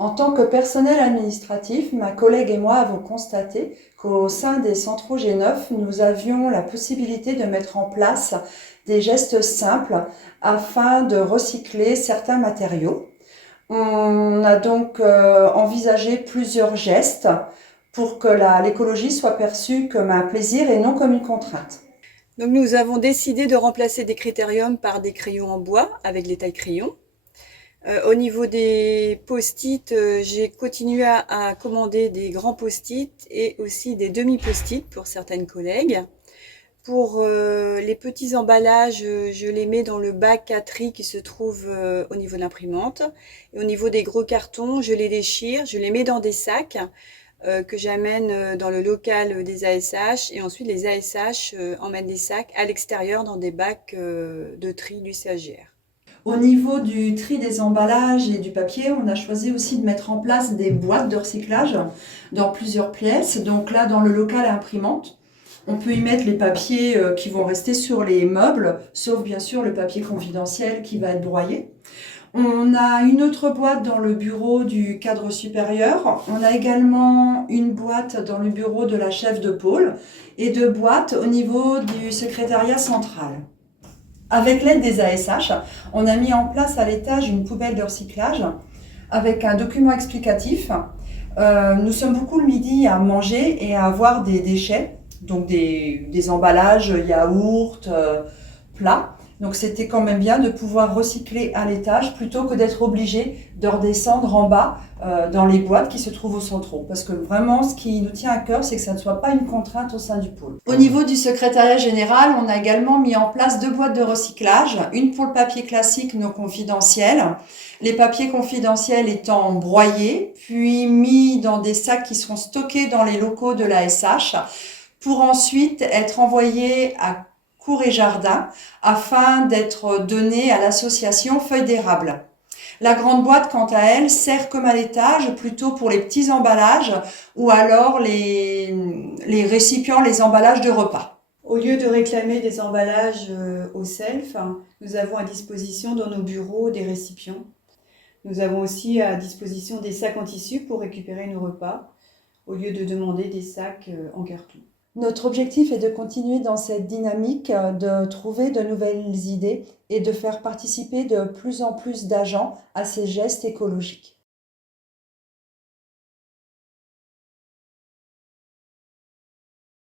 En tant que personnel administratif, ma collègue et moi avons constaté qu'au sein des centraux G9, nous avions la possibilité de mettre en place des gestes simples afin de recycler certains matériaux. On a donc envisagé plusieurs gestes pour que l'écologie soit perçue comme un plaisir et non comme une contrainte. Donc nous avons décidé de remplacer des critériums par des crayons en bois avec les tailles-crayons. Au niveau des post-it, j'ai continué à commander des grands post-it et aussi des demi-post-it pour certaines collègues. Pour les petits emballages, je les mets dans le bac à tri qui se trouve au niveau de l'imprimante. Et au niveau des gros cartons, je les déchire, je les mets dans des sacs que j'amène dans le local des ASH. Et ensuite, les ASH emmènent les sacs à l'extérieur dans des bacs de tri du CAGR. Au niveau du tri des emballages et du papier, on a choisi aussi de mettre en place des boîtes de recyclage dans plusieurs pièces. Donc là, dans le local à imprimante, on peut y mettre les papiers qui vont rester sur les meubles, sauf bien sûr le papier confidentiel qui va être broyé. On a une autre boîte dans le bureau du cadre supérieur. On a également une boîte dans le bureau de la chef de pôle et deux boîtes au niveau du secrétariat central. Avec l'aide des ASH, on a mis en place à l'étage une poubelle de recyclage avec un document explicatif. Nous sommes beaucoup le midi à manger et à avoir des déchets, donc des emballages yaourt, plats. Donc c'était quand même bien de pouvoir recycler à l'étage plutôt que d'être obligé de redescendre en bas dans les boîtes qui se trouvent au centre. Parce que vraiment, ce qui nous tient à cœur, c'est que ça ne soit pas une contrainte au sein du pôle. Au niveau du secrétariat général, on a également mis en place deux boîtes de recyclage, une pour le papier classique non confidentiel, les papiers confidentiels étant broyés, puis mis dans des sacs qui seront stockés dans les locaux de la SH pour ensuite être envoyés à Cours et Jardin afin d'être donnés à l'association Feuilles d'érable. La grande boîte, quant à elle, sert comme à l'étage plutôt pour les petits emballages ou alors les récipients, les emballages de repas. Au lieu de réclamer des emballages au self, nous avons à disposition dans nos bureaux des récipients. Nous avons aussi à disposition des sacs en tissu pour récupérer nos repas, au lieu de demander des sacs en carton. Notre objectif est de continuer dans cette dynamique, de trouver de nouvelles idées et de faire participer de plus en plus d'agents à ces gestes écologiques.